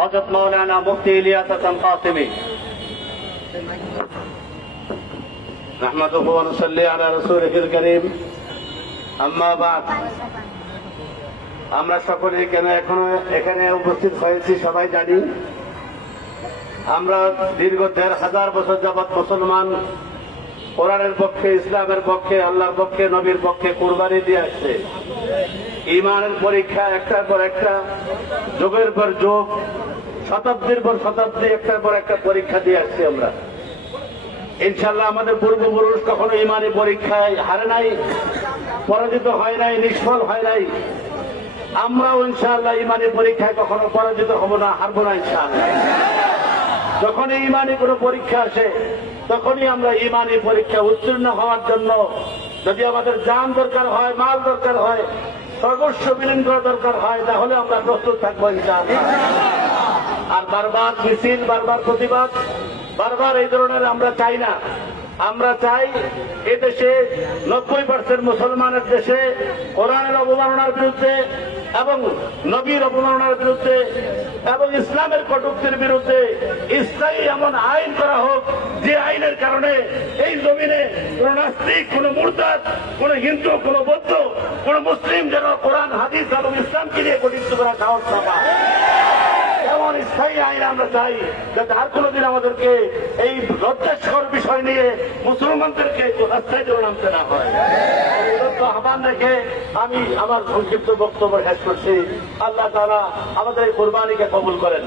হযরত মাওলানা মুফতি ইলিয়াস হাসান কাসেমী। নাহমাদুহু ওয়া নুসাল্লি আলা রাসূলিহিল কারীম। আম্মা বাদ, আমরা সকলে এখানে উপস্থিত হয়েছি সবাই জানি, আমরা দীর্ঘ ১,৫০০ বছর যাবৎ মুসলমান, কোরআনের পক্ষে, ইসলামের পক্ষে, আল্লাহর পক্ষে, নবীর পক্ষে কুরবানি দিয়ে আসছে। ঈমানের পরীক্ষা একটার পর একটা, যুগের পর যুগ, শতাব্দীর পর শতাব্দী একটার পর একটা পরীক্ষা দিয়ে আসছি আমরা। ইনশাআল্লাহ আমাদের পূর্বপুরুষ কখনো ঈমানি পরীক্ষায় হারে নাই, পরাজিত হয় নাই, নিষ্ফল হয় নাই। আমরাও ইনশাআল্লাহ ঈমানি পরীক্ষায় কখনো পরাজিত হব না, হারবো না ইনশাআল্লাহ। যখনই ঈমানি কোনো পরীক্ষা আসে তখনই আমরা ঈমানি পরীক্ষা উত্তীর্ণ হওয়ার জন্য, যদি আমাদের জান দরকার হয়, মাল দরকার হয়, সর্বস্ব বিলীন করা দরকার হয়, তাহলে আমরা প্রস্তুত থাকবো ইনশাআল্লাহ। আর বারবার মিছিল, বারবার প্রতিবাদ, বারবার এই ধরনের আমরা চাই না। আমরা চাই এদেশে ৯০% মুসলমানের দেশে কোরআনের অবমাননার বিরুদ্ধে এবং নবীর অবমাননার বিরুদ্ধে এবং ইসলামের কটূক্তির বিরুদ্ধে স্থায়ী এমন আইন করা হোক, যে আইনের কারণে এই জমিনে কোন নাস্তিক, কোন মুরতাদ, কোন হিন্দু, কোন বৌদ্ধ, কোন মুসলিম যেন কোরআন, হাদিস এবং ইসলামকে নিয়ে কটূক্তি করা সাহস না পায়। এমন স্থায়ী আইন আমরা চাই, যাতে আর কোনদিন আমাদেরকে এই লজ্জাস্কর বিষয় নিয়ে মুসলমানদেরকে রাস্তায় জন্য নামতে না হয়। আহ্বান রেখে আমি আমার সংক্ষিপ্ত বক্তব্য শেষ করছি। আল্লাহ তাআলা আমাদের এই কুরবানিকে কবুল করেন।